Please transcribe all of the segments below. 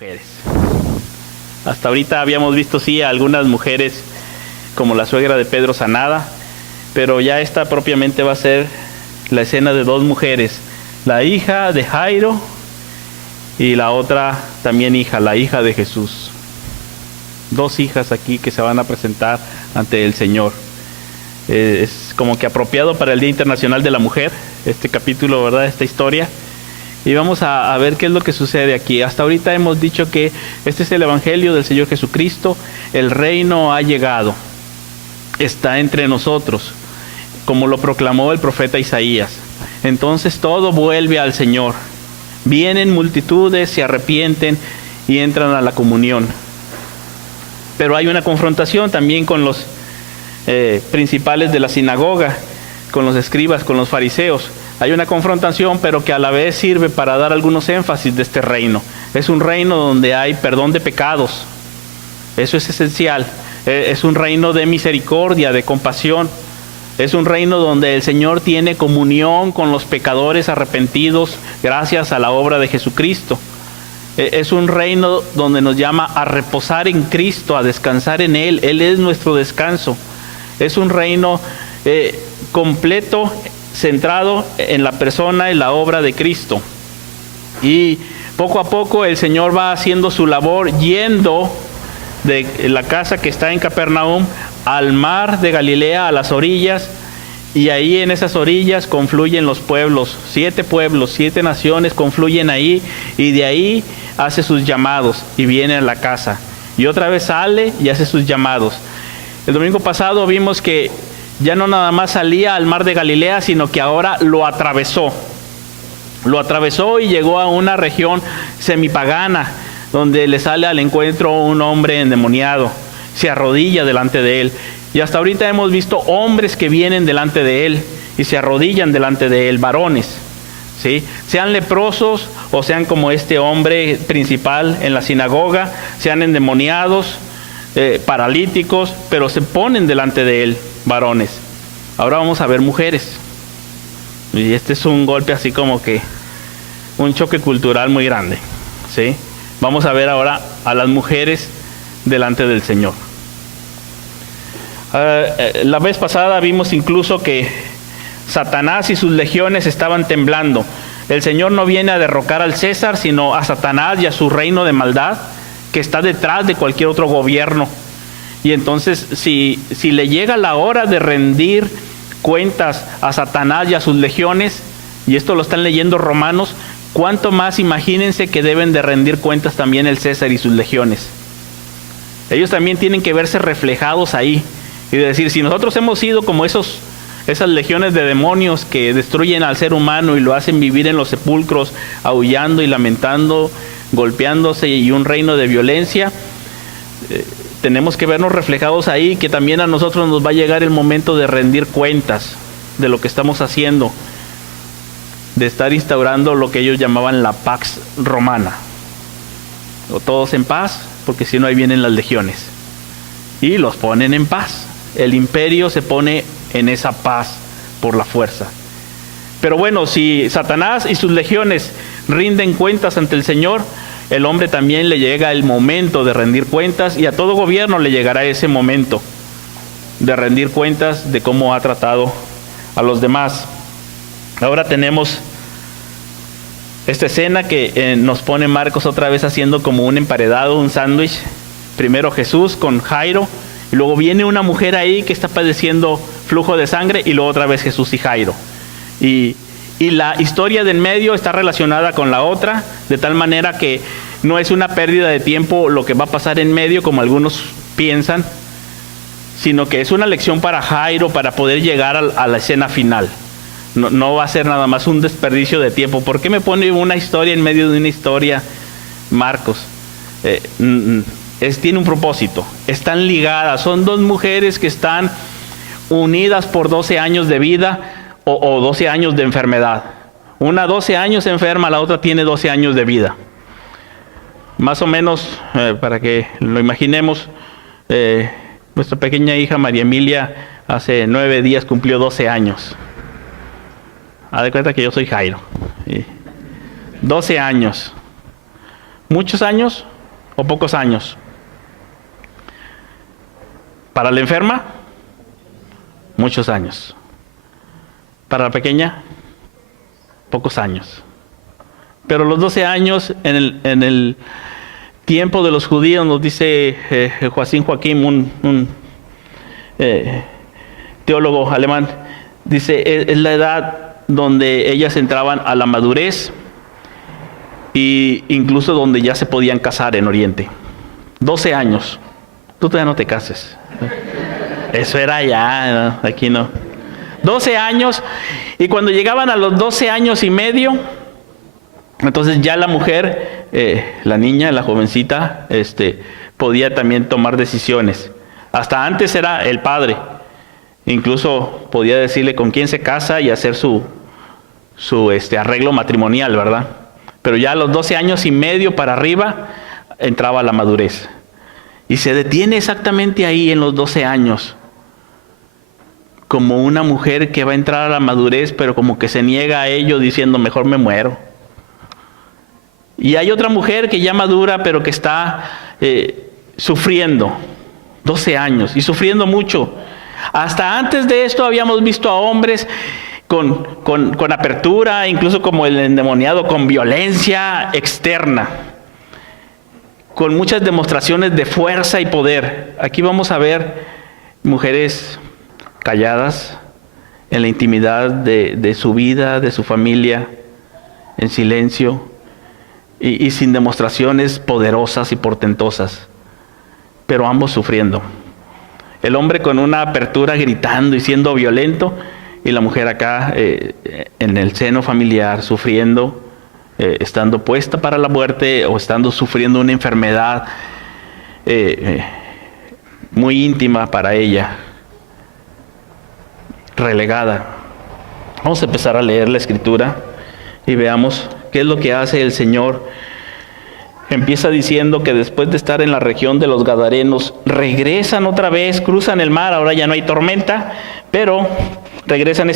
mujeres. Hasta ahorita habíamos visto sí a algunas mujeres como la suegra de Pedro sanada, pero ya esta propiamente va a ser la escena de dos mujeres, la hija de Jairo y la otra también hija, la hija de Jesús. Dos hijas aquí que se van a presentar ante el Señor. Es como que apropiado para el Día Internacional de la Mujer, este capítulo, ¿verdad? Esta historia. Y vamos a ver qué es lo que sucede aquí. Hasta ahorita hemos dicho que este es el Evangelio del Señor Jesucristo. El reino ha llegado. Está entre nosotros, como lo proclamó el profeta Isaías. Entonces todo vuelve al Señor. Vienen multitudes, se arrepienten y entran a la comunión. Pero hay una confrontación también con los principales de la sinagoga, con los escribas, con los fariseos. Hay una confrontación, pero que a la vez sirve para dar algunos énfasis de este reino. Es un reino donde hay perdón de pecados. Eso es esencial. Es un reino de misericordia, de compasión. Es un reino donde el Señor tiene comunión con los pecadores arrepentidos gracias a la obra de Jesucristo. Es un reino donde nos llama a reposar en Cristo, a descansar en Él. Él es nuestro descanso. Es un reino completo, centrado en la persona y la obra de Cristo. Y poco a poco el Señor va haciendo su labor, yendo de la casa que está en Capernaum al mar de Galilea, a las orillas, y ahí en esas orillas confluyen los pueblos, 7 naciones confluyen ahí, y de ahí hace sus llamados y viene a la casa, y otra vez sale y hace sus llamados. El domingo pasado vimos que ya no nada más salía al mar de Galilea, sino que ahora lo atravesó y llegó a una región semipagana, donde le sale al encuentro un hombre endemoniado, se arrodilla delante de él. Y hasta ahorita hemos visto hombres que vienen delante de él y se arrodillan delante de él, varones, ¿sí? Sean leprosos o sean como este hombre principal en la sinagoga, sean endemoniados, paralíticos, pero se ponen delante de él, varones. Ahora vamos a ver mujeres. Y este es un golpe así como que un choque cultural muy grande, ¿sí? Vamos a ver ahora a las mujeres delante del Señor. La vez pasada vimos incluso que Satanás y sus legiones estaban temblando. El Señor no viene a derrocar al César, sino a Satanás y a su reino de maldad, que está detrás de cualquier otro gobierno. Y entonces, si le llega la hora de rendir cuentas a Satanás y a sus legiones, y esto lo están leyendo Romanos, ¿cuánto más imagínense que deben de rendir cuentas también el César y sus legiones? Ellos también tienen que verse reflejados ahí. Y decir, si nosotros hemos sido como esas legiones de demonios que destruyen al ser humano y lo hacen vivir en los sepulcros, aullando y lamentando, golpeándose, y un reino de violencia, tenemos que vernos reflejados ahí, que también a nosotros nos va a llegar el momento de rendir cuentas de lo que estamos haciendo, de estar instaurando lo que ellos llamaban la Pax Romana. O todos en paz, porque si no ahí vienen las legiones. Y los ponen en paz. El imperio se pone en esa paz por la fuerza. Pero bueno, si Satanás y sus legiones rinden cuentas ante el Señor, el hombre también le llega el momento de rendir cuentas, y a todo gobierno le llegará ese momento de rendir cuentas de cómo ha tratado a los demás. Ahora tenemos esta escena que nos pone Marcos otra vez haciendo como un emparedado, un sándwich. Primero Jesús con Jairo, y luego viene una mujer ahí que está padeciendo flujo de sangre, y luego otra vez Jesús y Jairo. Y la historia del medio está relacionada con la otra, de tal manera que no es una pérdida de tiempo lo que va a pasar en medio, como algunos piensan, sino que es una lección para Jairo para poder llegar a la escena final. No va a ser nada más un desperdicio de tiempo. ¿Por qué me pone una historia en medio de una historia, Marcos? Tiene un propósito, están ligadas, son dos mujeres que están unidas por 12 años de vida o 12 años de enfermedad. Una 12 años enferma, la otra tiene 12 años de vida. Más o menos, para que lo imaginemos, nuestra pequeña hija María Emilia hace 9 días cumplió 12 años. Haz de cuenta que yo soy Jairo. 12 años. ¿Muchos años? o pocos años. Para la enferma, muchos años. Para la pequeña, pocos años. Pero los 12 años en el tiempo de los judíos, nos dice Joachim, un teólogo alemán, dice, es la edad donde ellas entraban a la madurez e incluso donde ya se podían casar en Oriente. 12 años. Tú todavía no te cases. Eso era ya, ¿no? Aquí no. 12 años, y cuando llegaban a los 12 años y medio, entonces ya la mujer, la niña, la jovencita, podía también tomar decisiones. Hasta antes era el padre. Incluso podía decirle con quién se casa y hacer su arreglo matrimonial, ¿verdad? Pero ya a los 12 años y medio para arriba entraba la madurez. Y se detiene exactamente ahí en los 12 años. Como una mujer que va a entrar a la madurez, pero como que se niega a ello diciendo, mejor me muero. Y hay otra mujer que ya madura, pero que está sufriendo 12 años y sufriendo mucho. Hasta antes de esto habíamos visto a hombres con apertura, incluso como el endemoniado, con violencia externa, con muchas demostraciones de fuerza y poder. Aquí vamos a ver mujeres calladas en la intimidad de su vida, de su familia, en silencio y sin demostraciones poderosas y portentosas, pero ambos sufriendo. El hombre con una apertura gritando y siendo violento, y la mujer acá en el seno familiar sufriendo, estando puesta para la muerte o estando sufriendo una enfermedad muy íntima para ella, relegada. Vamos a empezar a leer la escritura y veamos qué es lo que hace el Señor. Empieza diciendo que después de estar en la región de los Gadarenos, regresan otra vez, cruzan el mar, ahora ya no hay tormenta, pero regresan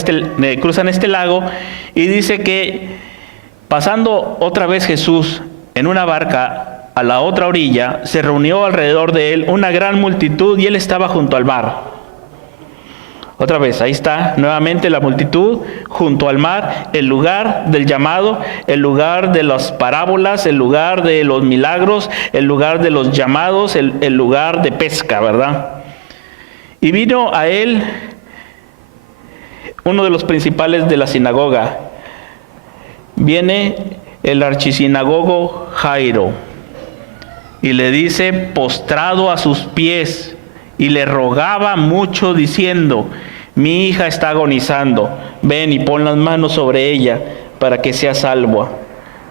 cruzan este lago, y dice que pasando otra vez Jesús en una barca a la otra orilla, se reunió alrededor de él una gran multitud y él estaba junto al mar. Otra vez, ahí está nuevamente la multitud junto al mar, el lugar del llamado, el lugar de las parábolas, el lugar de los milagros, el lugar de los llamados, el lugar de pesca, ¿verdad? Y vino a él uno de los principales de la sinagoga. Viene el archisinagogo Jairo y le dice, postrado a sus pies, y le rogaba mucho diciendo, mi hija está agonizando, ven y pon las manos sobre ella para que sea salva,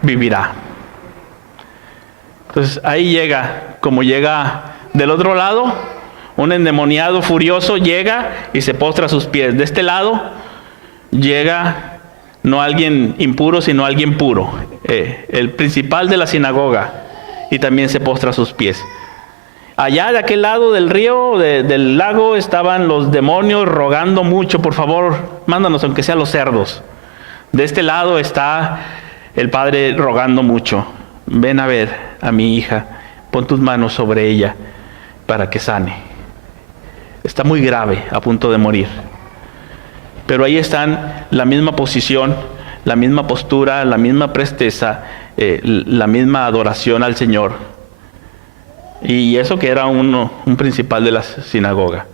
vivirá. Entonces ahí llega, como llega del otro lado, un endemoniado furioso llega y se postra a sus pies. De este lado llega no alguien impuro, sino alguien puro, el principal de la sinagoga, y también se postra a sus pies. Allá de aquel lado del río, del lago, estaban los demonios rogando mucho, por favor, mándanos aunque sea los cerdos. De este lado está el padre rogando mucho, ven a ver a mi hija, pon tus manos sobre ella para que sane. Está muy grave, a punto de morir. Pero ahí están, la misma posición, la misma postura, la misma presteza, la misma adoración al Señor. Y eso que era un principal de la sinagoga.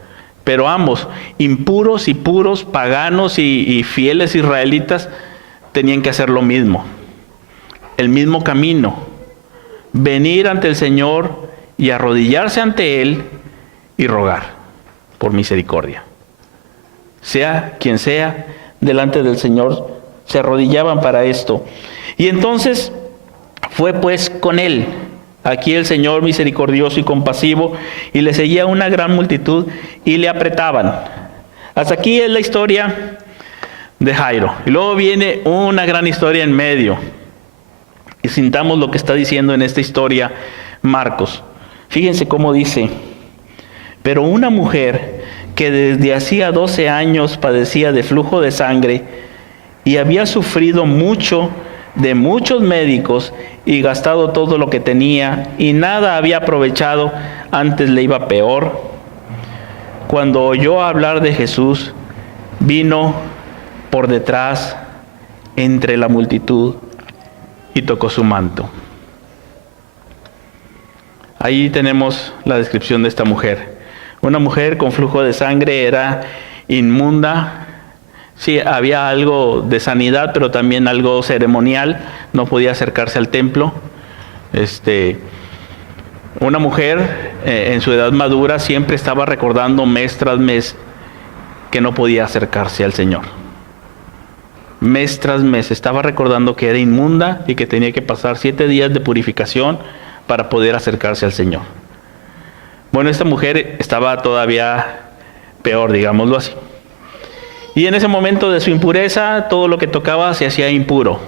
Pero ambos, impuros y puros, paganos y fieles israelitas, tenían que hacer lo mismo. El mismo camino. Venir ante el Señor y arrodillarse ante Él y rogar por misericordia. Sea quien sea, delante del Señor se arrodillaban para esto. Y entonces fue pues con Él. Aquí el Señor misericordioso y compasivo, y le seguía una gran multitud y le apretaban. Hasta aquí es la historia de Jairo. Y luego viene una gran historia en medio. Y sintamos lo que está diciendo en esta historia Marcos. Fíjense cómo dice, pero una mujer que desde hacía 12 años padecía de flujo de sangre y había sufrido mucho de muchos médicos y gastado todo lo que tenía y nada había aprovechado, antes le iba peor. Cuando oyó hablar de Jesús, vino por detrás entre la multitud y tocó su manto. Ahí tenemos la descripción de esta mujer. Una mujer con flujo de sangre, era inmunda. Sí, había algo de sanidad, pero también algo ceremonial. No podía acercarse al templo. Una mujer en su edad madura siempre estaba recordando mes tras mes que no podía acercarse al Señor. Mes tras mes estaba recordando que era inmunda y que tenía que pasar 7 días de purificación para poder acercarse al Señor. Bueno, esta mujer estaba todavía peor, digámoslo así. Y en ese momento de su impureza, todo lo que tocaba se hacía impuro.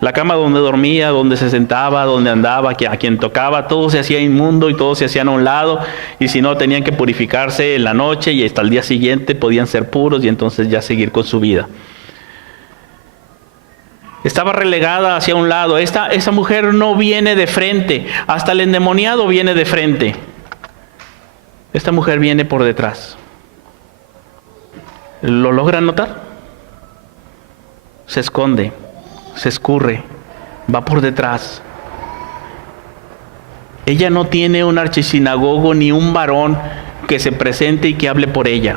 La cama donde dormía, donde se sentaba, donde andaba, a quien tocaba, todo se hacía inmundo y todo se hacía a un lado. Y si no, tenían que purificarse en la noche y hasta el día siguiente podían ser puros y entonces ya seguir con su vida. Estaba relegada hacia un lado. Esa mujer no viene de frente. Hasta el endemoniado viene de frente. Esta mujer viene por detrás. ¿Lo logran notar? Se esconde, se escurre, va por detrás. Ella no tiene un archisinagogo ni un varón que se presente y que hable por ella.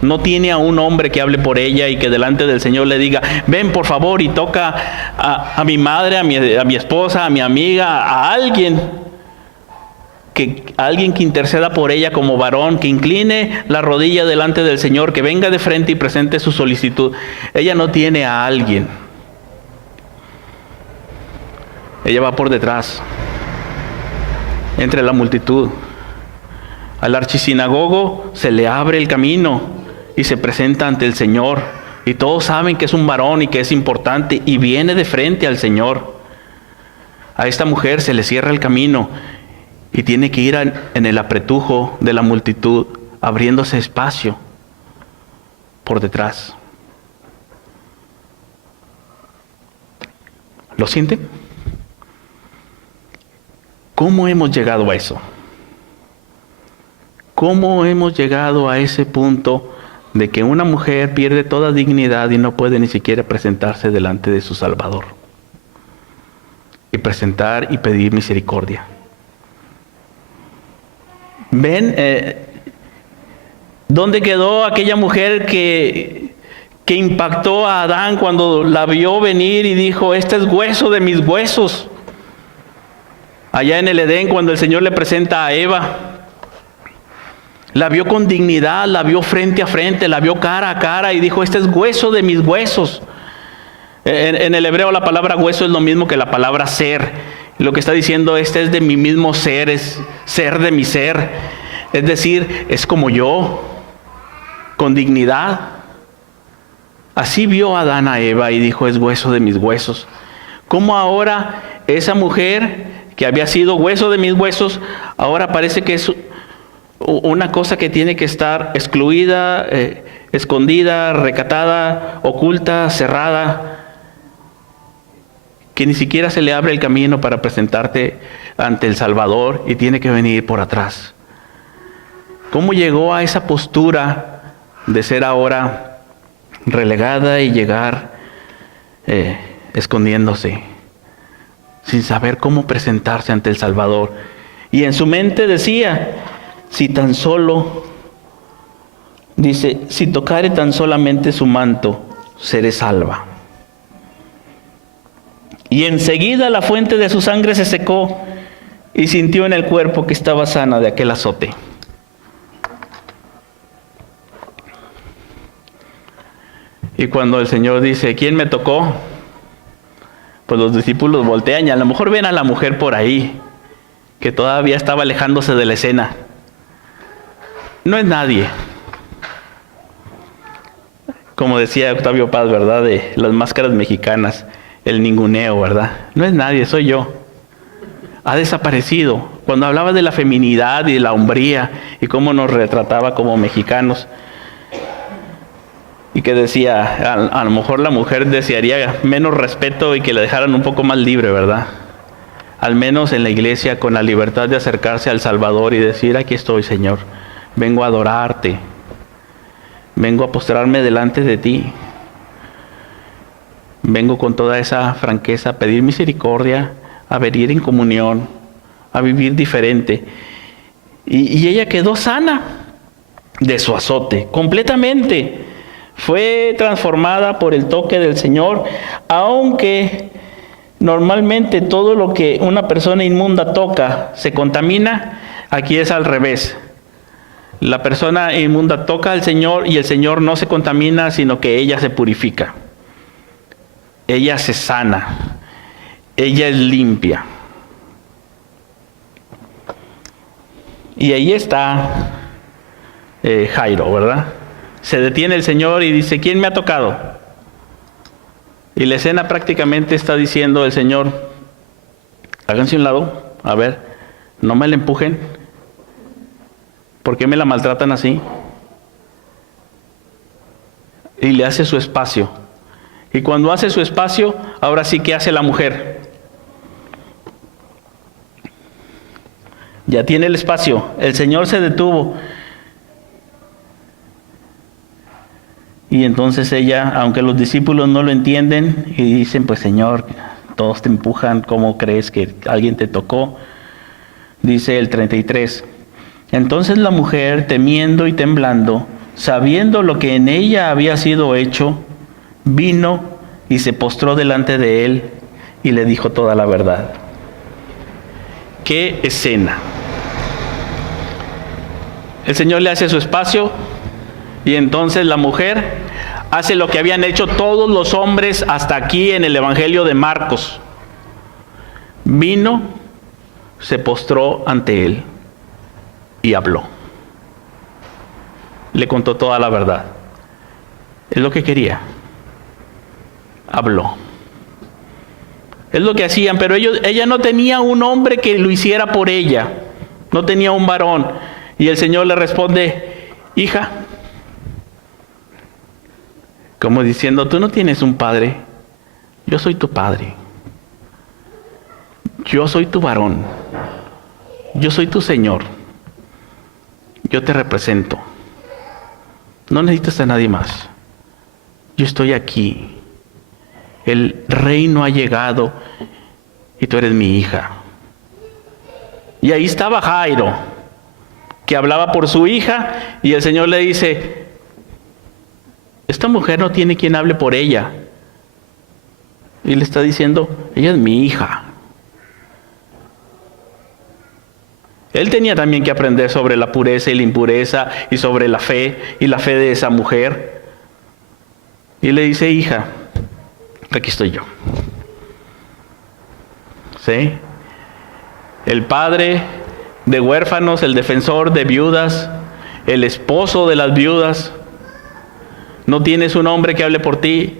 No tiene a un hombre que hable por ella y que delante del Señor le diga: ven por favor y toca a mi madre, a mi esposa, a mi amiga, a alguien que interceda por ella como varón, que incline la rodilla delante del Señor, que venga de frente y presente su solicitud. Ella no tiene a alguien. Ella va por detrás, entre la multitud. Al archisinagogo se le abre el camino y se presenta ante el Señor. Y todos saben que es un varón y que es importante y viene de frente al Señor. A esta mujer se le cierra el camino y tiene que ir en el apretujo de la multitud, abriéndose espacio por detrás. ¿Lo sienten? ¿Cómo hemos llegado a eso? ¿Cómo hemos llegado a ese punto de que una mujer pierde toda dignidad y no puede ni siquiera presentarse delante de su Salvador? Y presentar y pedir misericordia. ¿Ven? ¿Dónde quedó aquella mujer que impactó a Adán cuando la vio venir y dijo: este es hueso de mis huesos? Allá en el Edén, cuando el Señor le presenta a Eva, la vio con dignidad, la vio frente a frente, la vio cara a cara y dijo: este es hueso de mis huesos. En el hebreo la palabra hueso es lo mismo que la palabra ser. Lo que está diciendo: este es de mi mismo ser, es ser de mi ser. Es decir, es como yo, con dignidad. Así vio Adán a Eva y dijo: es hueso de mis huesos. ¿Cómo ahora esa mujer que había sido hueso de mis huesos, ahora parece que es una cosa que tiene que estar excluida, escondida, recatada, oculta, cerrada, que ni siquiera se le abre el camino para presentarte ante el Salvador y tiene que venir por atrás? ¿Cómo llegó a esa postura de ser ahora relegada y llegar escondiéndose, sin saber cómo presentarse ante el Salvador? Y en su mente decía: si tan solo, dice, si tocare tan solamente su manto, seré salva. Y enseguida la fuente de su sangre se secó y sintió en el cuerpo que estaba sana de aquel azote. Y cuando el Señor dice: ¿quién me tocó?, pues los discípulos voltean y a lo mejor ven a la mujer por ahí, que todavía estaba alejándose de la escena. No es nadie. Como decía Octavio Paz, ¿verdad?, de las máscaras mexicanas, el ninguneo, ¿verdad? No es nadie, soy yo. Ha desaparecido. Cuando hablaba de la feminidad y de la hombría y cómo nos retrataba como mexicanos, y que decía, a lo mejor la mujer desearía menos respeto y que la dejaran un poco más libre, ¿verdad? Al menos en la iglesia, con la libertad de acercarse al Salvador y decir, aquí estoy, Señor, vengo a adorarte, vengo a postrarme delante de ti, vengo con toda esa franqueza a pedir misericordia, a venir en comunión, a vivir diferente. Y ella quedó sana de su azote, completamente. Fue transformada por el toque del Señor, aunque normalmente todo lo que una persona inmunda toca se contamina, aquí es al revés. La persona inmunda toca al Señor y el Señor no se contamina, sino que ella se purifica. Ella se sana. Ella es limpia. Y ahí está Jairo, ¿verdad? Se detiene el Señor y dice, ¿quién me ha tocado? Y la escena prácticamente está diciendo el Señor, háganse un lado, a ver, no me la empujen. ¿Por qué me la maltratan así? Y le hace su espacio. Y cuando hace su espacio, ahora sí que hace la mujer. Ya tiene el espacio. El Señor se detuvo. Y entonces ella, aunque los discípulos no lo entienden, y dicen, pues Señor, todos te empujan, ¿cómo crees que alguien te tocó? Dice el 33. Entonces la mujer, temiendo y temblando, sabiendo lo que en ella había sido hecho, vino y se postró delante de él y le dijo toda la verdad. ¡Qué escena! El Señor le hace su espacio y entonces la mujer hace lo que habían hecho todos los hombres hasta aquí en el Evangelio de Marcos. Vino, se postró ante él y habló. Le contó toda la verdad. Es lo que quería. Habló. Es lo que hacían, pero ella no tenía un hombre que lo hiciera por ella. No tenía un varón. Y el Señor le responde, hija, como diciendo, tú no tienes un padre, yo soy tu padre. Yo soy tu varón. Yo soy tu Señor. Yo te represento. No necesitas a nadie más. Yo estoy aquí. El reino ha llegado y tú eres mi hija. Y ahí estaba Jairo, que hablaba por su hija, y el Señor le dice, esta mujer no tiene quien hable por ella. Y le está diciendo, ella es mi hija. Él tenía también que aprender sobre la pureza y la impureza y sobre la fe y la fe de esa mujer. Y le dice, hija, aquí estoy yo. ¿Sí? El padre de huérfanos, el defensor de viudas, el esposo de las viudas. ¿No tienes un hombre que hable por ti?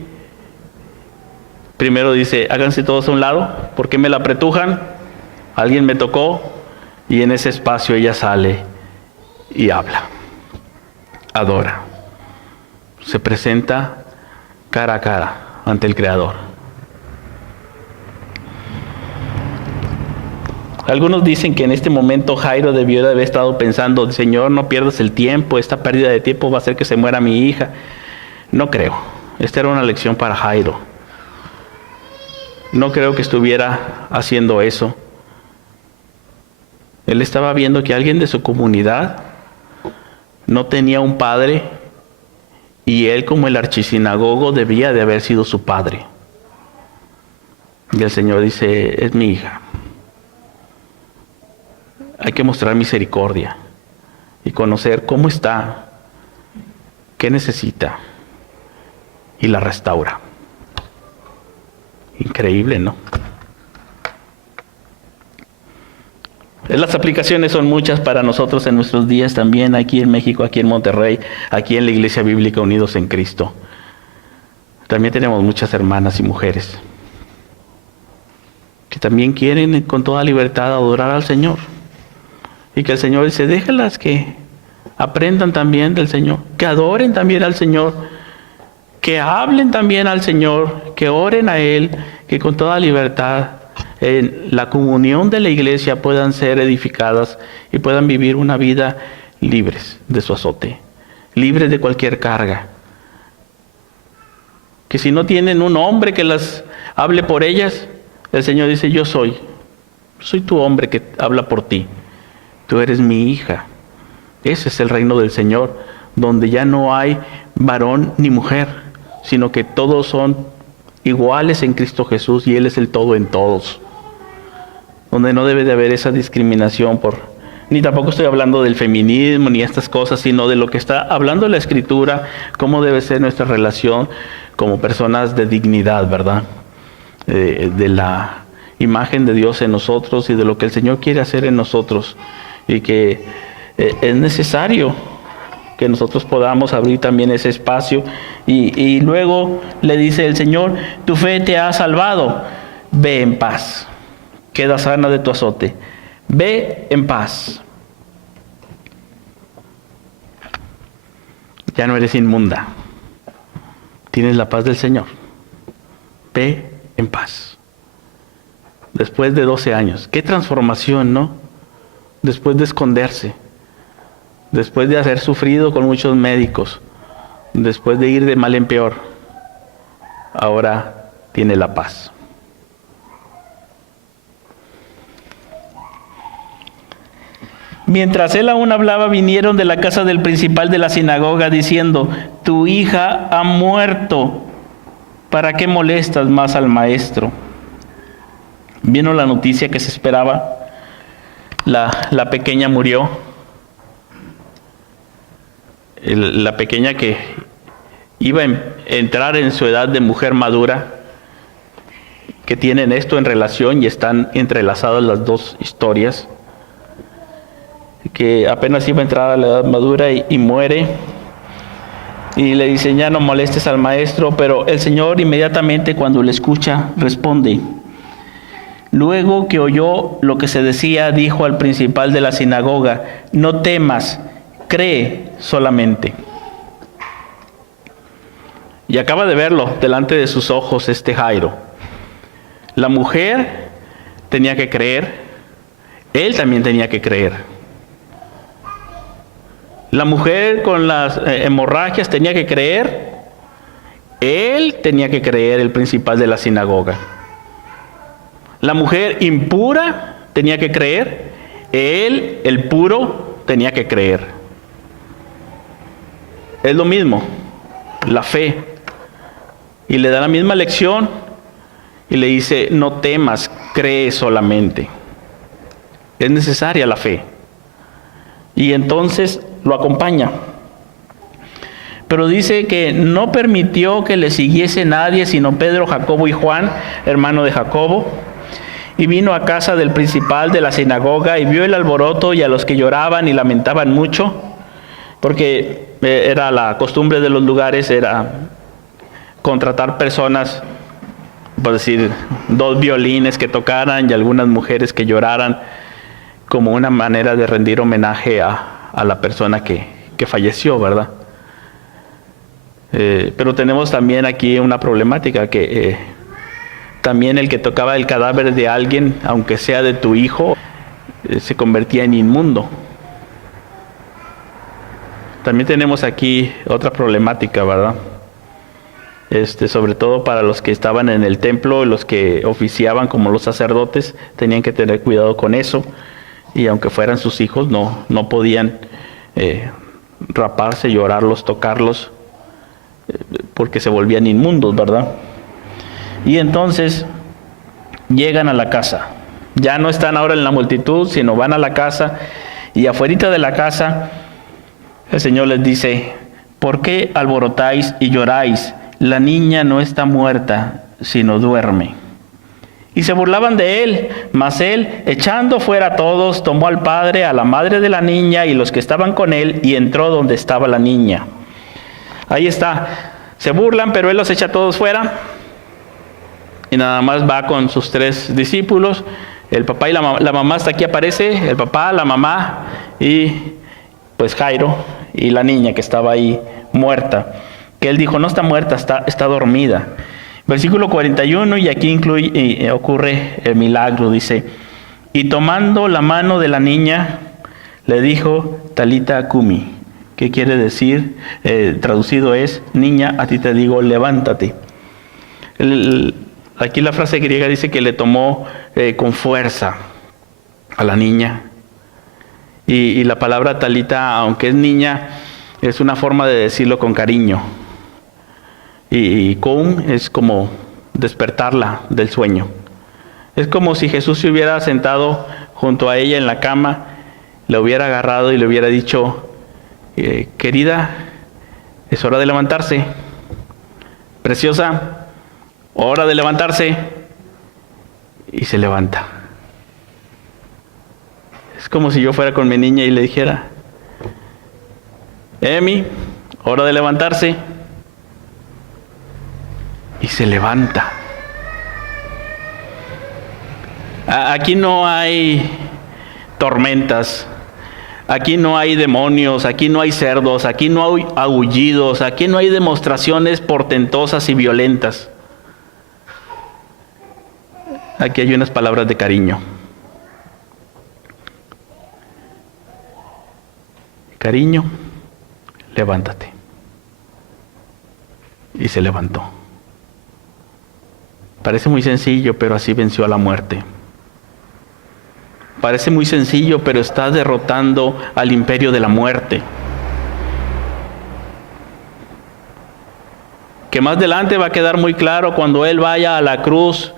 Primero dice, háganse todos a un lado. ¿Por qué me la apretujan? Alguien me tocó. Y en ese espacio ella sale y habla. Adora. Se presenta cara a cara ante el Creador. Algunos dicen que en este momento Jairo debió de haber estado pensando, Señor, no pierdas el tiempo, esta pérdida de tiempo va a hacer que se muera mi hija. No creo. Esta era una lección para Jairo. No creo que estuviera haciendo eso. Él estaba viendo que alguien de su comunidad no tenía un padre y él, como el archisinagogo, debía de haber sido su padre. Y el Señor dice, es mi hija. Hay que mostrar misericordia y conocer cómo está, qué necesita, y la restaura. Increíble, ¿no? Las aplicaciones son muchas para nosotros en nuestros días también, aquí en México, aquí en Monterrey, aquí en la Iglesia Bíblica Unidos en Cristo. También tenemos muchas hermanas y mujeres que también quieren con toda libertad adorar al Señor. Y que el Señor dice, déjalas que aprendan también del Señor, que adoren también al Señor, que hablen también al Señor, que oren a Él, que con toda libertad en la comunión de la iglesia puedan ser edificadas y puedan vivir una vida libres de su azote, libres de cualquier carga. Que si no tienen un hombre que las hable por ellas, el Señor dice: yo soy tu hombre que habla por ti. Tú eres mi hija. Ese es el reino del Señor, donde ya no hay varón ni mujer, sino que todos son iguales en Cristo Jesús y Él es el todo en todos. Donde no debe de haber esa discriminación ni tampoco estoy hablando del feminismo ni estas cosas, sino de lo que está hablando la Escritura, cómo debe ser nuestra relación como personas de dignidad, ¿verdad? De la imagen de Dios en nosotros y de lo que el Señor quiere hacer en nosotros, y que es necesario que nosotros podamos abrir también ese espacio. Y luego le dice el Señor: tu fe te ha salvado, ve en paz, queda sana de tu azote, ve en paz. Ya no eres inmunda, tienes la paz del Señor, ve en paz. Después de 12 años, qué transformación, ¿no? Después de esconderse, después de haber sufrido con muchos médicos, después de ir de mal en peor, ahora tiene la paz. Mientras él aún hablaba, vinieron de la casa del principal de la sinagoga diciendo: tu hija ha muerto, ¿para qué molestas más al maestro? Vino la noticia que se esperaba, la pequeña murió. La pequeña que iba a entrar en su edad de mujer madura, que tienen esto en relación y están entrelazadas las dos historias, que apenas iba a entrar a la edad madura y muere, y le dicen: ya no molestes al maestro. Pero el Señor inmediatamente, cuando le escucha, responde. Luego que oyó lo que se decía, dijo al principal de la sinagoga: no temas, cree solamente. Y acaba de verlo delante de sus ojos Jairo. La mujer tenía que creer, él también tenía que creer. La mujer con las hemorragias tenía que creer, él tenía que creer, el principal de la sinagoga. La mujer impura tenía que creer, él, el puro, tenía que creer. Es lo mismo, la fe. Y le da la misma lección y le dice: no temas, cree solamente. Es necesaria la fe. Y entonces lo acompaña. Pero dice que no permitió que le siguiese nadie, sino Pedro, Jacobo y Juan, hermano de Jacobo. Y vino a casa del principal de la sinagoga y vio el alboroto y a los que lloraban y lamentaban mucho, porque era la costumbre de los lugares, era contratar personas, por decir, 2 violines que tocaran y algunas mujeres que lloraran, como una manera de rendir homenaje a la persona que falleció, ¿verdad? Pero tenemos también aquí una problemática, que también el que tocaba el cadáver de alguien, aunque sea de tu hijo, se convertía en inmundo. También tenemos aquí otra problemática, ¿verdad? Sobre todo para los que estaban en el templo, los que oficiaban como los sacerdotes, tenían que tener cuidado con eso. Y aunque fueran sus hijos, no podían raparse, llorarlos, tocarlos, porque se volvían inmundos, ¿verdad? Y entonces llegan a la casa. Ya no están ahora en la multitud, sino van a la casa. Y afuerita de la casa, el Señor les dice: ¿por qué alborotáis y lloráis? La niña no está muerta, sino duerme. Y se burlaban de él, mas él, echando fuera a todos, tomó al padre, a la madre de la niña y los que estaban con él, y entró donde estaba la niña. Ahí está. Se burlan, pero él los echa a todos fuera. Y nada más va con sus 3 discípulos. El papá y la mamá, hasta aquí aparece. El papá, la mamá y pues Jairo y la niña que estaba ahí muerta. que él dijo, no está muerta, está dormida. Versículo 41, y aquí ocurre el milagro, dice, y tomando la mano de la niña, le dijo, Talita Kumi, que quiere decir, traducido es, niña, a ti te digo, levántate. Aquí la frase griega dice que le tomó con fuerza a la niña. Y la palabra Talita, aunque es niña, es una forma de decirlo con cariño. Y Koum es como despertarla del sueño. Es como si Jesús se hubiera sentado junto a ella en la cama, la hubiera agarrado y le hubiera dicho, querida, es hora de levantarse. Preciosa, hora de levantarse. Y se levanta. Es como si yo fuera con mi niña y le dijera, Emi, hora de levantarse. Y se levanta. Aquí no hay tormentas, aquí no hay demonios, aquí no hay cerdos, aquí no hay aullidos, aquí no hay demostraciones portentosas y violentas. Aquí hay unas palabras de cariño. Cariño, levántate. Y se levantó. Parece muy sencillo, pero así venció a la muerte. Parece muy sencillo, pero está derrotando al imperio de la muerte. Que más adelante va a quedar muy claro cuando Él vaya a la cruz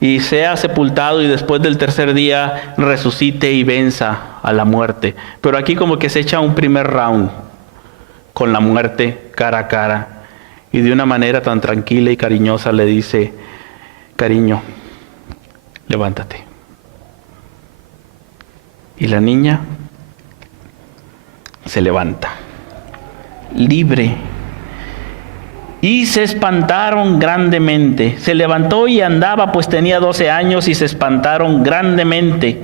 y sea sepultado y después del tercer día resucite y venza a la muerte. Pero aquí como que se echa un primer round con la muerte cara a cara. Y de una manera tan tranquila y cariñosa le dice, cariño, levántate. Y la niña se levanta, libre. Y se espantaron grandemente. Se levantó y andaba, pues tenía 12 años, y se espantaron grandemente.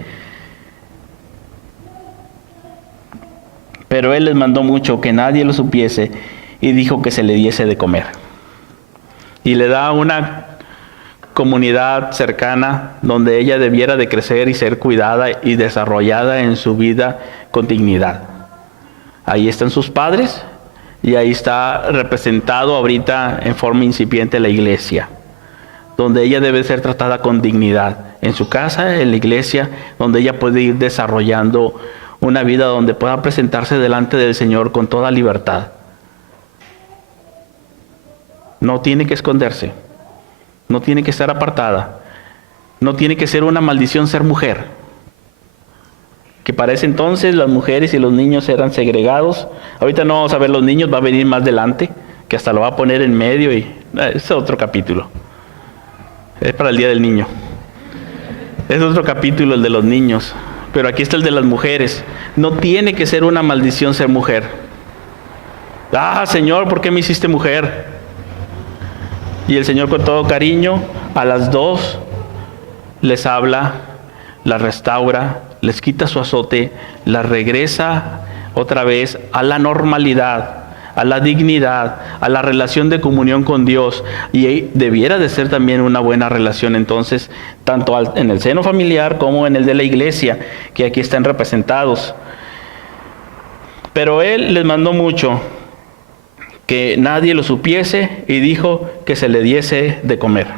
Pero él les mandó mucho que nadie lo supiese y dijo que se le diese de comer. Y le da una comunidad cercana donde ella debiera de crecer y ser cuidada y desarrollada en su vida con dignidad. Ahí están sus padres y ahí está representado ahorita en forma incipiente la iglesia, donde ella debe ser tratada con dignidad. En su casa, en la iglesia, donde ella puede ir desarrollando una vida donde pueda presentarse delante del Señor con toda libertad. No tiene que esconderse. No tiene que estar apartada. No tiene que ser una maldición ser mujer. Que para ese entonces las mujeres y los niños eran segregados. Ahorita no vamos a ver los niños, va a venir más adelante, que hasta lo va a poner en medio y es otro capítulo. Es para el Día del Niño. Es otro capítulo el de los niños. Pero aquí está el de las mujeres. No tiene que ser una maldición ser mujer. Señor, ¿por qué me hiciste mujer? Y el Señor con todo cariño a las dos les habla, las restaura, les quita su azote, las regresa otra vez a la normalidad, a la dignidad, a la relación de comunión con Dios. Y debiera de ser también una buena relación entonces, tanto en el seno familiar como en el de la iglesia, que aquí están representados. Pero Él les mandó mucho, que nadie lo supiese, y dijo que se le diese de comer.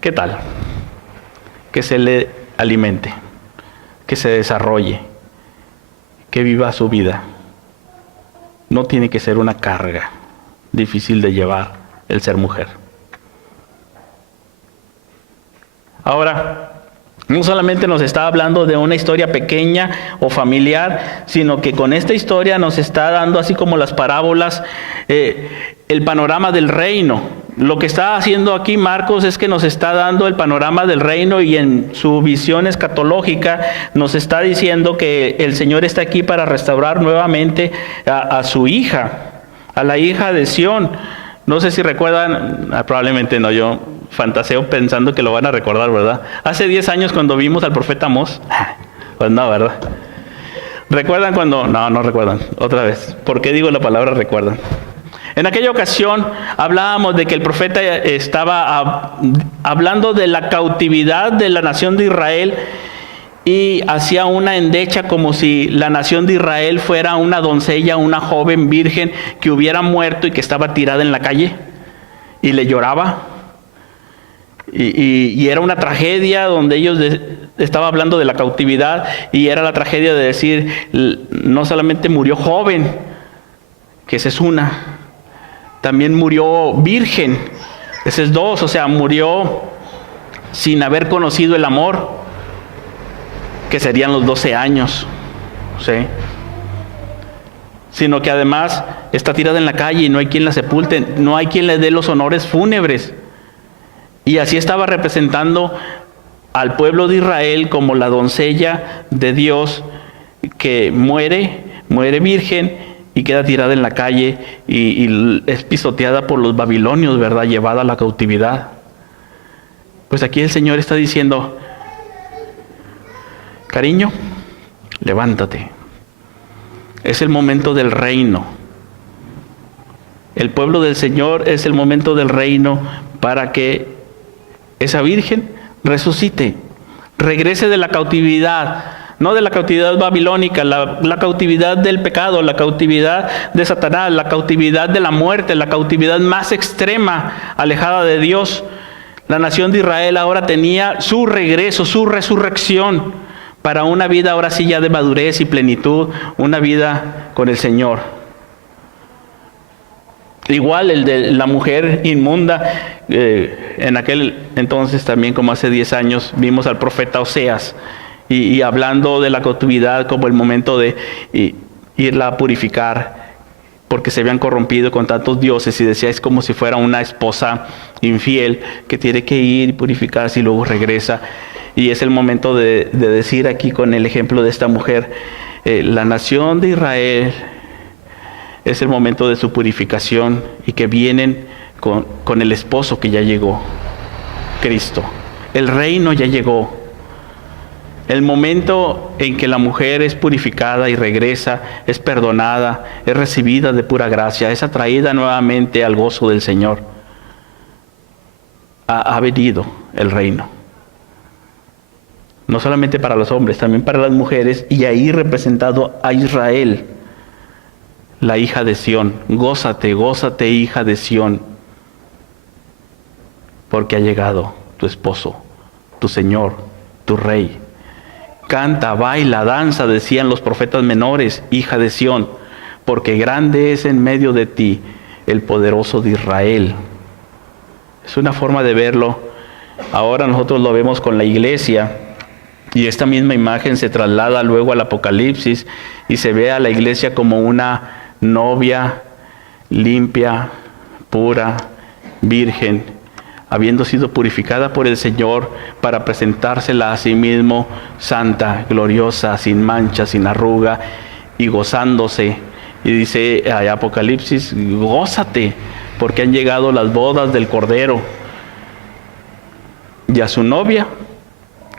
¿Qué tal? Que se le alimente, que se desarrolle, que viva su vida. No tiene que ser una carga difícil de llevar el ser mujer. Ahora, no solamente nos está hablando de una historia pequeña o familiar, sino que con esta historia nos está dando, así como las parábolas, el panorama del reino. Lo que está haciendo aquí Marcos es que nos está dando el panorama del reino, y en su visión escatológica nos está diciendo que el Señor está aquí para restaurar nuevamente a su hija, a la hija de Sión. No sé si recuerdan, probablemente no, yo fantaseo pensando que lo van a recordar, ¿verdad? Hace 10 años cuando vimos al profeta Amós, pues no, ¿verdad? ¿Recuerdan cuando? No recuerdan, otra vez. ¿Por qué digo la palabra recuerdan? En aquella ocasión hablábamos de que el profeta estaba hablando de la cautividad de la nación de Israel y hacía una endecha como si la nación de Israel fuera una doncella, una joven virgen que hubiera muerto y que estaba tirada en la calle y le lloraba. Y era una tragedia donde ellos estaba hablando de la cautividad y era la tragedia de decir, no solamente murió joven, que esa es una, también murió virgen, ese es dos, o sea, murió sin haber conocido el amor, que serían los 12 años, ¿sí? Sino que además está tirada en la calle y no hay quien la sepulte, no hay quien le dé los honores fúnebres. Y así estaba representando al pueblo de Israel como la doncella de Dios que muere virgen y queda tirada en la calle y es pisoteada por los babilonios, ¿verdad? Llevada a la cautividad. Pues aquí el Señor está diciendo, cariño, levántate. Es el momento del reino. El pueblo del Señor es el momento del reino para que esa virgen resucite, regrese de la cautividad, no de la cautividad babilónica, la cautividad del pecado, la cautividad de Satanás, la cautividad de la muerte, la cautividad más extrema, alejada de Dios. La nación de Israel ahora tenía su regreso, su resurrección, para una vida ahora sí ya de madurez y plenitud, una vida con el Señor. Igual el de la mujer inmunda, en aquel entonces también, como hace 10 años, vimos al profeta Oseas y hablando de la cautividad como el momento de irla a purificar, porque se habían corrompido con tantos dioses y decía, es como si fuera una esposa infiel que tiene que ir y purificarse y luego regresa. Y es el momento de decir aquí con el ejemplo de esta mujer, la nación de Israel es el momento de su purificación y que vienen con el esposo que ya llegó, Cristo. El reino ya llegó. El momento en que la mujer es purificada y regresa, es perdonada, es recibida de pura gracia, es atraída nuevamente al gozo del Señor. Ha venido el reino. No solamente para los hombres, también para las mujeres, y ahí representado a Israel, la hija de Sión. Gózate, gózate, hija de Sión, porque ha llegado tu esposo, tu Señor, tu Rey. Canta, baila, danza, decían los profetas menores, hija de Sión, porque grande es en medio de ti el poderoso de Israel. Es una forma de verlo. Ahora nosotros lo vemos con la iglesia, y esta misma imagen se traslada luego al Apocalipsis, y se ve a la iglesia como una novia limpia, pura, virgen, habiendo sido purificada por el Señor para presentársela a sí mismo santa, gloriosa, sin mancha, sin arruga y gozándose. Y dice Apocalipsis, gózate, porque han llegado las bodas del Cordero. Y a su novia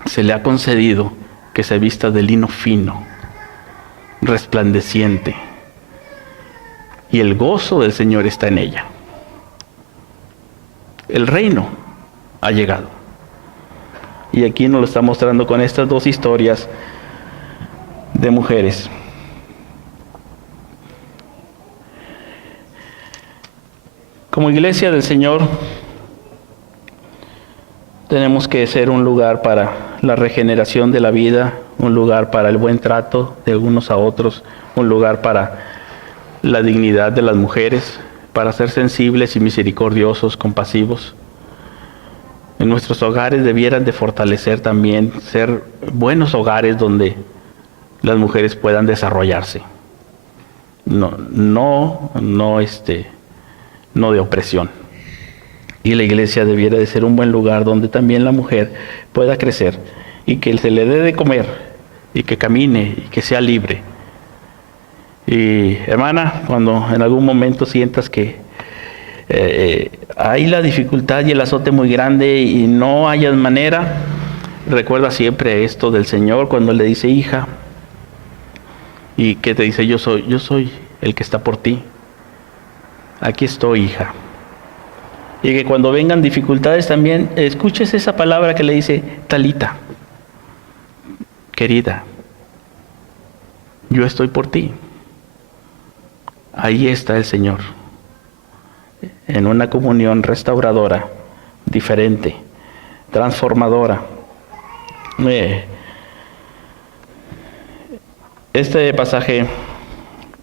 se le ha concedido que se vista de lino fino, resplandeciente. Y el gozo del Señor está en ella. El reino ha llegado. Y aquí nos lo está mostrando con estas dos historias de mujeres. Como iglesia del Señor, tenemos que ser un lugar para la regeneración de la vida, un lugar para el buen trato de unos a otros, un lugar para la dignidad de las mujeres, para ser sensibles y misericordiosos, compasivos. En nuestros hogares debieran de fortalecer también, ser buenos hogares donde las mujeres puedan desarrollarse. No de opresión. Y la iglesia debiera de ser un buen lugar donde también la mujer pueda crecer y que se le dé de comer y que camine y que sea libre. Y hermana, cuando en algún momento sientas que hay la dificultad y el azote muy grande y no hayas manera, recuerda siempre esto del Señor cuando le dice hija, y que te dice yo soy el que está por ti. aquí estoy, hija. Y que cuando vengan dificultades también escuches esa palabra que le dice, Talita, querida, yo estoy por ti. Ahí está el Señor, en una comunión restauradora, diferente, transformadora. Este pasaje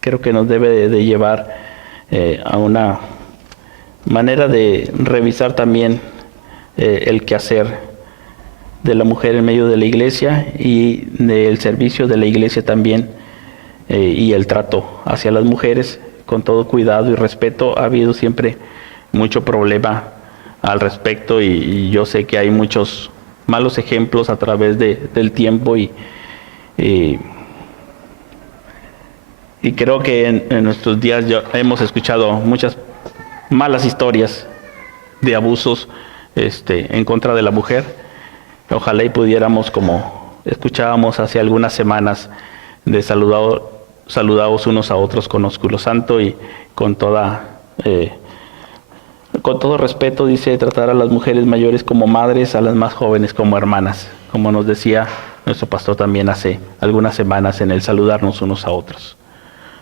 creo que nos debe de llevar a una manera de revisar también el quehacer de la mujer en medio de la iglesia y del servicio de la iglesia también, y el trato hacia las mujeres con todo cuidado y respeto. Ha habido siempre mucho problema al respecto y yo sé que hay muchos malos ejemplos a través del tiempo y creo que en nuestros días ya hemos escuchado muchas malas historias de abusos en contra de la mujer. Ojalá y pudiéramos, como escuchábamos hace algunas semanas, de saludados unos a otros con ósculo santo y con todo respeto, dice, tratar a las mujeres mayores como madres, a las más jóvenes como hermanas, como nos decía nuestro pastor también hace algunas semanas en el saludarnos unos a otros.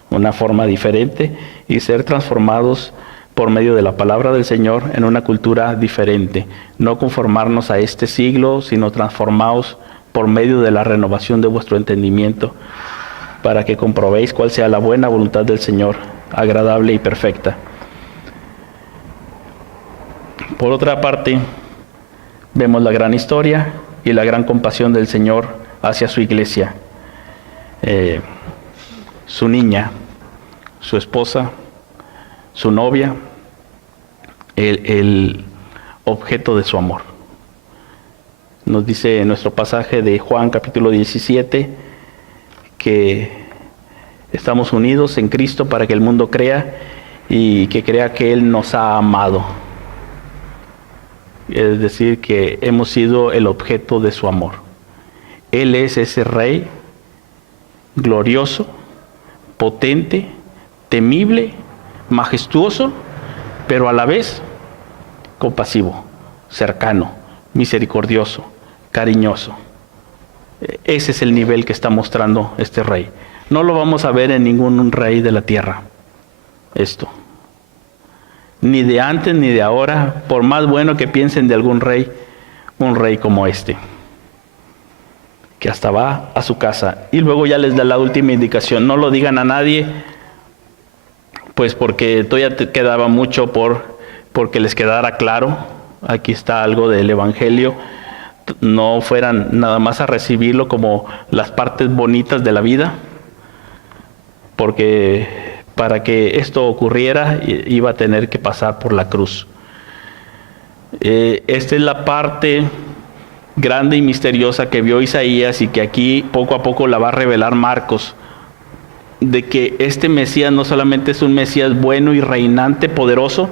Una forma diferente y ser transformados por medio de la palabra del Señor en una cultura diferente. No conformarnos a este siglo, sino transformados por medio de la renovación de vuestro entendimiento, para que comprobéis cuál sea la buena voluntad del Señor, agradable y perfecta. Por otra parte, vemos la gran historia y la gran compasión del Señor hacia su iglesia. Su niña, su esposa, su novia, el objeto de su amor. Nos dice en nuestro pasaje de Juan capítulo 17 que estamos unidos en Cristo para que el mundo crea y que crea que Él nos ha amado. Es decir, que hemos sido el objeto de su amor. Él es ese Rey glorioso, potente, temible, majestuoso, pero a la vez compasivo, cercano, misericordioso, cariñoso. Ese es el nivel que está mostrando este Rey. No lo vamos a ver en ningún rey de la tierra, esto. Ni de antes ni de ahora, por más bueno que piensen de algún rey, un rey como este, que hasta va a su casa y luego ya les da la última indicación: no lo digan a nadie, pues porque todavía te quedaba mucho porque les quedara claro. Aquí está algo del Evangelio, no fueran nada más a recibirlo como las partes bonitas de la vida, porque para que esto ocurriera iba a tener que pasar por la cruz. Esta es la parte grande y misteriosa que vio Isaías y que aquí poco a poco la va a revelar Marcos, de que este Mesías no solamente es un Mesías bueno y reinante, poderoso,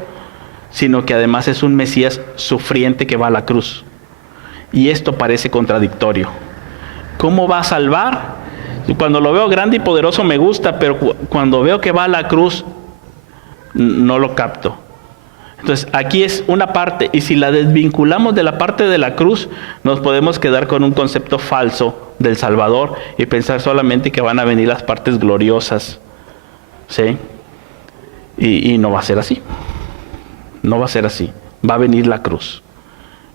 sino que además es un Mesías sufriente que va a la cruz. Y esto parece contradictorio. ¿Cómo va a salvar? Cuando lo veo grande y poderoso me gusta, pero cuando veo que va a la cruz, no lo capto. Entonces aquí es una parte, y si la desvinculamos de la parte de la cruz, nos podemos quedar con un concepto falso del Salvador y pensar solamente que van a venir las partes gloriosas, ¿sí? Y no va a ser así. No va a ser así. Va a venir la cruz.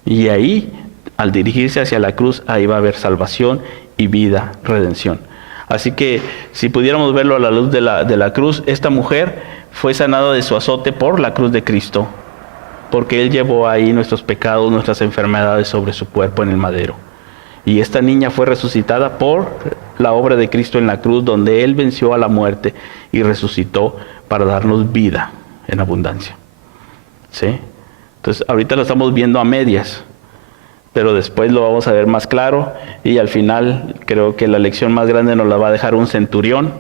Y ahí, al dirigirse hacia la cruz, ahí va a haber salvación y vida, redención. Así que si pudiéramos verlo a la luz de la cruz, esta mujer fue sanada de su azote por la cruz de Cristo, porque Él llevó ahí nuestros pecados, nuestras enfermedades sobre su cuerpo en el madero. Y esta niña fue resucitada por la obra de Cristo en la cruz, donde Él venció a la muerte y resucitó para darnos vida en abundancia. ¿Sí? Entonces ahorita lo estamos viendo a medias, pero después lo vamos a ver más claro, y al final creo que la lección más grande nos la va a dejar un centurión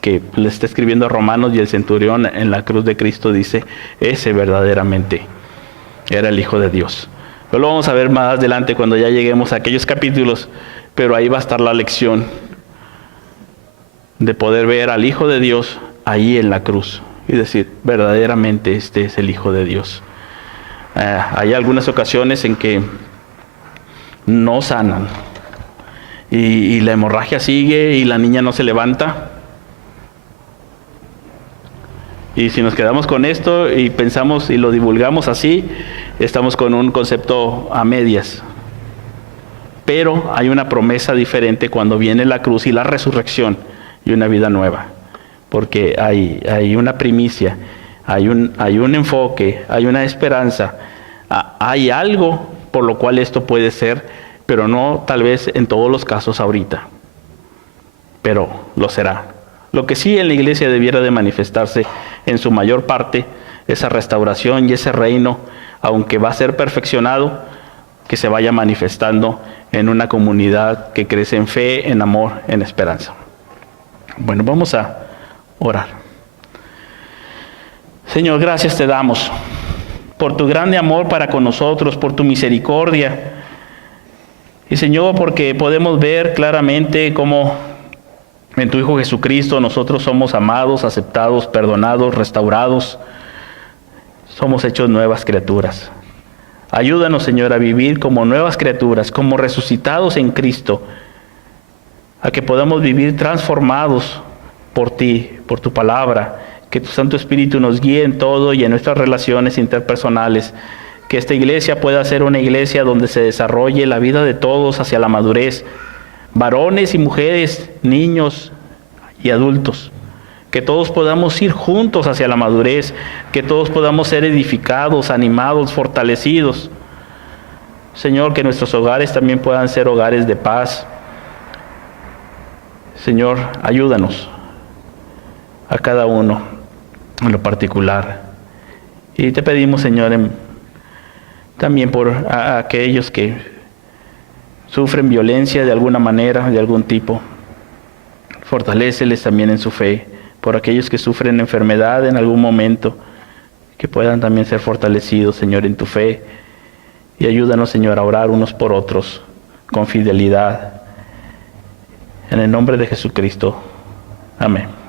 que le está escribiendo a Romanos, y el centurión en la cruz de Cristo dice: ese verdaderamente era el Hijo de Dios. Pero lo vamos a ver más adelante cuando ya lleguemos a aquellos capítulos, pero ahí va a estar la lección de poder ver al Hijo de Dios ahí en la cruz y decir, verdaderamente este es el Hijo de Dios. Hay algunas ocasiones en que no sanan y la hemorragia sigue y la niña no se levanta. Y si nos quedamos con esto y pensamos y lo divulgamos así, estamos con un concepto a medias. Pero hay una promesa diferente cuando viene la cruz y la resurrección y una vida nueva. Porque hay una primicia, hay un enfoque, hay una esperanza, hay algo por lo cual esto puede ser, pero no tal vez en todos los casos ahorita. Pero lo será. Lo que sí en la iglesia debiera de manifestarse en su mayor parte, esa restauración y ese reino, aunque va a ser perfeccionado, que se vaya manifestando en una comunidad que crece en fe, en amor, en esperanza. Bueno, vamos a orar. Señor, gracias te damos por tu grande amor para con nosotros, por tu misericordia. Y Señor, porque podemos ver claramente cómo en tu Hijo Jesucristo nosotros somos amados, aceptados, perdonados, restaurados. Somos hechos nuevas criaturas. Ayúdanos, Señor, a vivir como nuevas criaturas, como resucitados en Cristo, a que podamos vivir transformados por ti, por tu palabra, que tu Santo Espíritu nos guíe en todo y en nuestras relaciones interpersonales, que esta iglesia pueda ser una iglesia donde se desarrolle la vida de todos hacia la madurez, varones y mujeres, niños y adultos, que todos podamos ir juntos hacia la madurez, que todos podamos ser edificados, animados, fortalecidos. Señor, que nuestros hogares también puedan ser hogares de paz. Señor, ayúdanos a cada uno en lo particular. Y te pedimos, Señor, también por aquellos que sufren violencia de alguna manera, de algún tipo. Fortaléceles también en su fe. Por aquellos que sufren enfermedad en algún momento, que puedan también ser fortalecidos, Señor, en tu fe. Y ayúdanos, Señor, a orar unos por otros con fidelidad. En el nombre de Jesucristo. Amén.